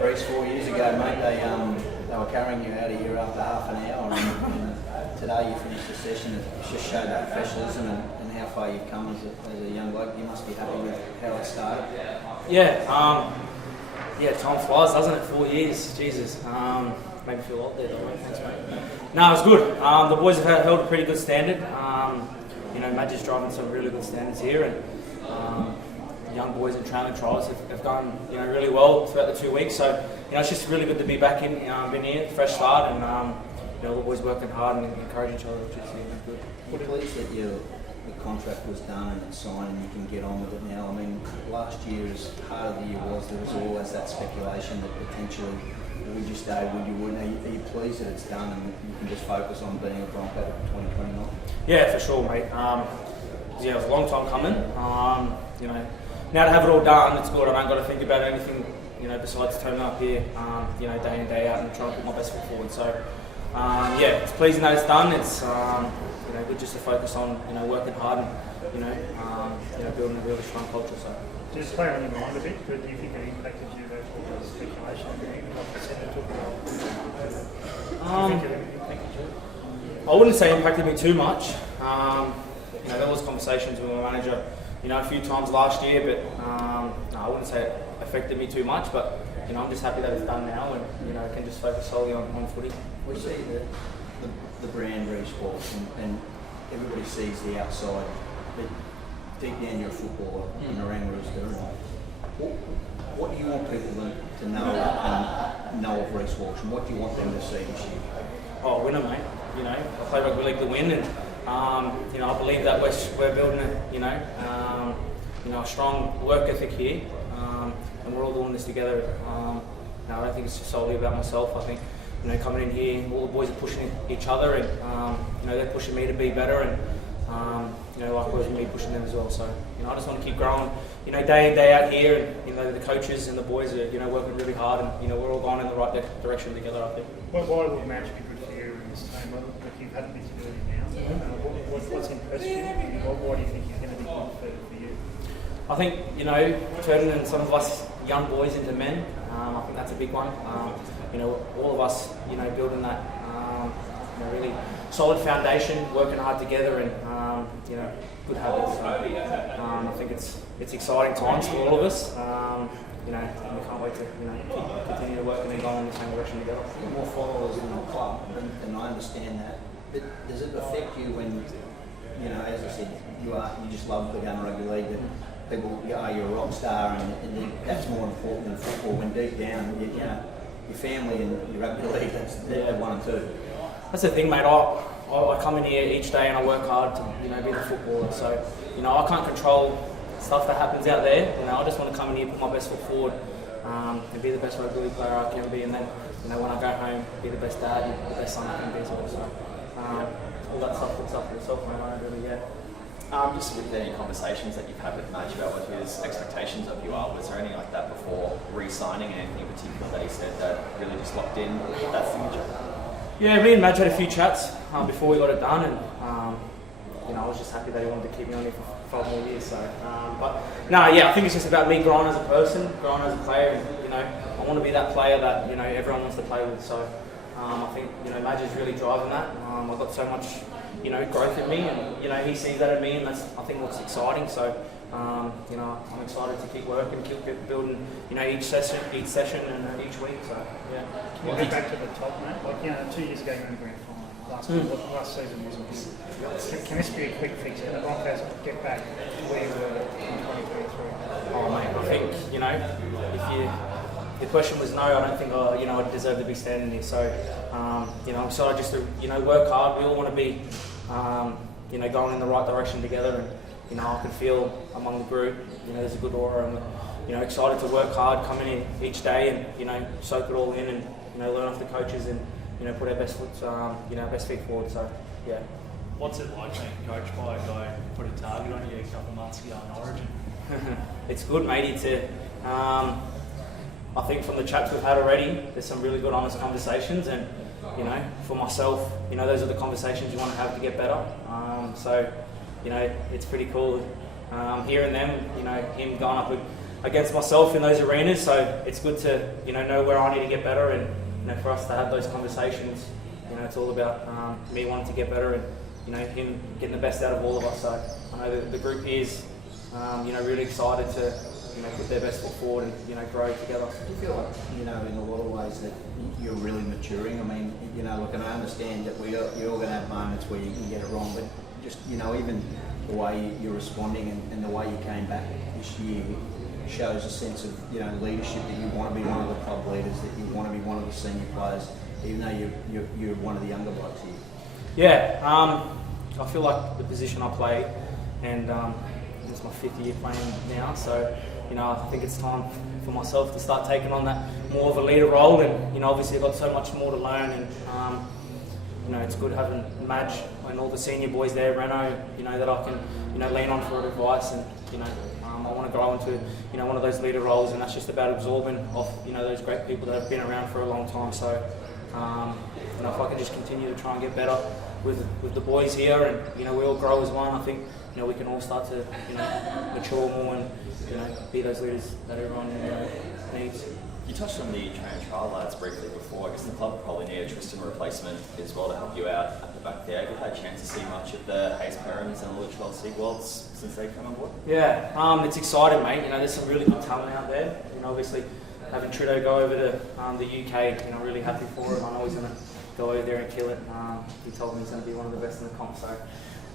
Reece, 4 years ago, mate, they were carrying you out of here after half an hour, and today you finished the session. It just showed that professionalism and how far you've come as a young bloke. You must be happy with how it started. Yeah, time flies, doesn't it? 4 years, Jesus. Made me feel old there, though. Thanks, mate. No, it was good. The boys have held a pretty good standard. Madge is driving some really good standards here, and young boys in training trials have gone, really well throughout the 2 weeks. So, it's just really good to be back been here, fresh start, and all the boys working hard and encouraging each other, which is good. You're pleased that your contract was done and it's signed and you can get on with it now. I mean, last year, as hard as the year was, there was always that speculation that potentially would you stay, would you wouldn't. Are you pleased that it's done and you can just focus on being a Bronco for 2029? Yeah, for sure, mate. It was a long time coming. Now to have it all done, it's good. I don't got to think about anything, besides turning up here, day in, day out and trying to put my best foot forward. So, it's pleasing that it's done. It's, good just to focus on, working hard and, building a really strong culture. So. Just play on your mind a bit, but do you think it impacted you with speculation? Like you said, it took I wouldn't say it impacted me too much. There was conversations with my manager, a few times last year, but I wouldn't say it affected me too much. But I'm just happy that it's done now, and I can just focus solely on footy. We see the brand Reece Walsh, and everybody sees the outside, but deep down you're a footballer and around Rooster. What do you want people to know and know of Reece Walsh, and what do you want them to see this year? Oh, winner, mate. I play rugby league to win, and I believe that we're building a strong work ethic here, and we're all doing this together. I don't think it's just solely about myself. I think coming in here, all the boys are pushing each other, and they're pushing me to be better, and likewise me pushing them as well. So I just want to keep growing, day in, day out here, and the coaches and the boys are working really hard, and we're all going in the right direction together, I think. Why would Madge be good for you in this team? Look, you've had visibility now. What's impressed you? Why do you think he's going to be good for you? I think turning some of us young boys into men. I think that's a big one. All of us, building that really solid foundation, working hard together, and good habits. So, I think it's exciting times for all of us. We can't wait to continue to work and go in the same direction together. More followers in the club, and I understand that. But does it affect you when, as I said, you just love the game of rugby league? That people, you're a rock star, and that's more important than football. When deep down, your family and your rugby league, they're one and two. That's the thing, mate. I come in here each day and I work hard to be the footballer. So I can't control stuff that happens out there. I just want to come in here, put my best foot forward, and be the best rugby league player I can be. And then when I go home, be the best dad and the best son I can be as well. So all that stuff looks after yourself, mate. I don't really, Just with any conversations that you've had with Madge about what his expectations of you are, was there anything like that before re-signing, and anything in particular that he said that really just locked in that signature? Yeah, me and Madge had a few chats before we got it done, and I was just happy that he wanted to keep me on here for 5 more years. So, I think it's just about me growing as a person, growing as a player, and I want to be that player that everyone wants to play with. So, I think Madge is really driving that. I've got so much growth in me, and he sees that in me, and that's I think what's exciting. So, I'm excited to keep working, keep building, each session, and each week. So, yeah. Can you get back to the top, mate? 2 years ago you were in the grand final. Last season wasn't good. Can this be a quick fix? Can the Broncos get back to where you were in 2023? Oh, mate, I think if the question was no, I don't think I deserve to be standing here. So, I'm excited just to work hard. We all want to be going in the right direction together, and I can feel among the group there's a good aura, and excited to work hard, come in each day, and soak it all in, and learn off the coaches, and put our best feet forward. So yeah. What's it like being coached by a guy who put a target on you a couple of months ago in Origin? It's good, matey. I think from the chats we've had already, there's some really good, honest conversations, and for myself, those are the conversations you want to have to get better. So it's pretty cool hearing them. Him going up against myself in those arenas. So it's good to know where I need to get better, and for us to have those conversations. It's all about me wanting to get better and him getting the best out of all of us. So I know that the group is really excited to put their best foot forward and grow together. Do you feel like in a lot of ways that you're really maturing? I mean, look, and I understand that you're all going to have moments where you can get it wrong, but just even the way you're responding and the way you came back this year shows a sense of leadership, that you want to be one of the club leaders, that you want to be one of the senior players, even though you're one of the younger blokes here. Yeah, I feel like the position I play, and it's my 5th year playing now, so I think it's time for myself to start taking on that more of a leader role, and obviously I've got so much more to learn, and it's good having Madge and all the senior boys there, Renault, that I can lean on for advice, and I want to grow into one of those leader roles, and that's just about absorbing off those great people that have been around for a long time. So if I can just continue to try and get better with the boys here, and we all grow as one, I think we can all start to mature more and be those leaders that everyone needs. You touched on the train trial lads briefly before. I guess the club probably need a Tristan replacement as well to help you out at the back there. Have you had a chance to see much of the Hayes Perrins and the Litchfield Seagwells since they've come on board? Yeah, it's exciting, mate. There's some really good talent out there. Obviously having Trudeau go over to the UK, really happy for him. I know he's going to go over there and kill it. He told me he's going to be one of the best in the comp. So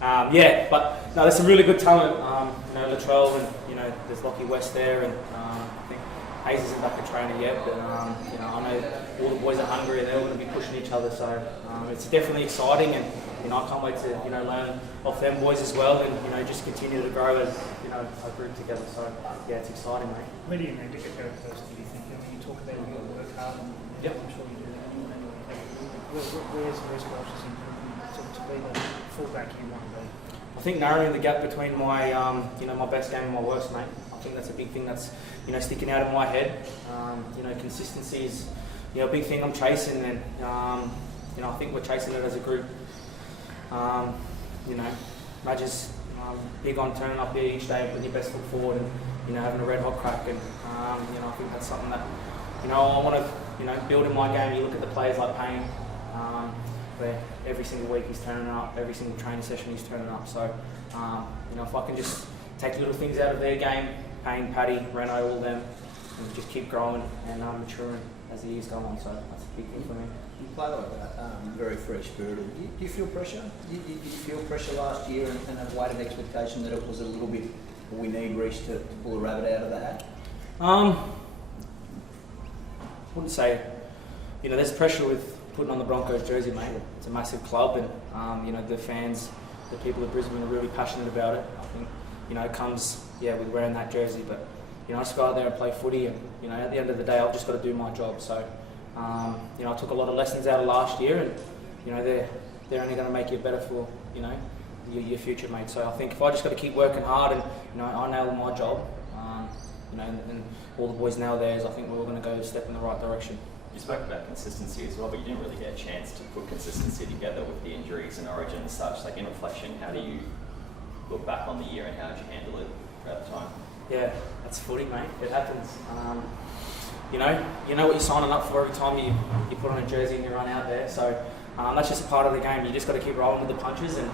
but no, there's some really good talent. Latrell, and there's Lockie West there, and I think Hayes isn't back in training yet, but I know all the boys are hungry and they're all going to be pushing each other. So it's definitely exciting, and I can't wait to learn off them boys as well, and just continue to grow as a group together. So yeah, it's exciting, mate. Where do you need to get better first, do you think? You talk about you've got to work hard, and Yep. I'm sure you do that anyway. Where's Reece Walsh's improvement to be the fullback you want to be? I think narrowing the gap between my my best game and my worst, mate. I think that's a big thing that's sticking out of my head. Consistency is a big thing I'm chasing, and I think we're chasing it as a group. Madge is big on turning up here each day and putting your best foot forward, and having a red hot crack, and I think that's something that I want to build in my game. You look at the players like Payne, where every single week he's turning up, every single training session he's turning up. So if I can just take little things out of their game, Payne, Paddy, Renault, all them, and just keep growing and maturing as the years go on. So that's a big thing for me. You play like that, very free spirited. Do you feel pressure? Did you feel pressure last year and a weight of expectation that it was a little bit, we need Reece to pull a rabbit out of the hat? Wouldn't say, there's pressure with putting on the Broncos jersey, mate. It's a massive club, and the fans, the people of Brisbane are really passionate about it. I think it comes with wearing that jersey, but I just go out there and play footy, and at the end of the day I've just got to do my job. So I took a lot of lessons out of last year, and they're only going to make you better for your future, mate. So I think if I just got to keep working hard, and I nail my job, and all the boys nail theirs, I think we're all going to go a step in the right direction. You spoke about consistency as well, but you didn't really get a chance to put consistency together with the injuries and Origin and such. Like, in reflection, how do you look back on the year and how did you handle it throughout the time? Yeah, that's footy, mate. It happens. You know what you're signing up for every time you put on a jersey and you run out there. So that's just a part of the game. You just got to keep rolling with the punches, and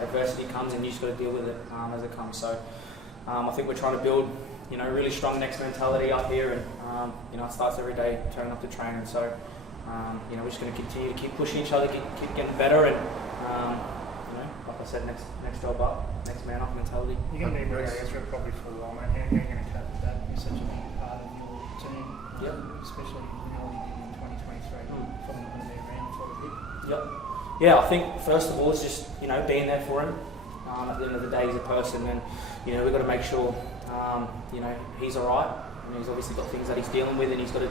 adversity comes, and you just got to deal with it as it comes. So I think we're trying to build really strong next mentality up here, and it starts every day turning up to training. So we're just going to continue to keep pushing each other, keep getting better, and like I said, next job up, next man up mentality. You're going to be very Ezra probably for a while, mate. How are you going to cope with that? You're such a big part of your team, especially what you did in 2023. Probably not going to be around for a bit. Yep. Yeah, I think first of all it's just being there for him. At the end of the day, he's a person, and we've got to make sure he's all right. He's obviously got things that he's dealing with, and he's got to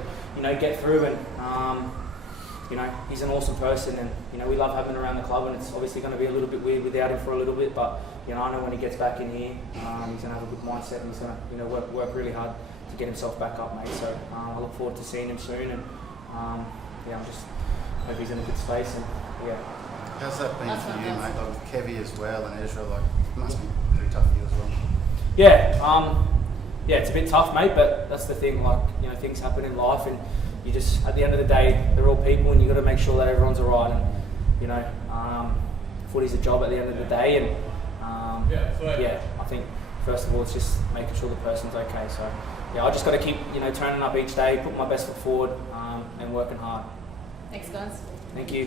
get through. And he's an awesome person, and we love having him around the club. And it's obviously going to be a little bit weird without him for a little bit, but I know when he gets back in here, he's going to have a good mindset, and he's going to work really hard to get himself back up, mate. So I look forward to seeing him soon, and I just hope he's in a good space. And how's that been for you, mate? Like with Kevy as well and Ezra, it must be pretty tough for you as well. Yeah, yeah, it's a bit tough, mate. But that's the thing. Like, you know, things happen in life, and you just, at the end of the day, they're all people, and you got to make sure that everyone's alright. And you know, footy's a job at the end of the day, and yeah, I think first of all, it's just making sure the person's okay. So yeah, I just got to keep, you know, turning up each day, putting my best foot forward, and working hard. Thanks, guys. Thank you.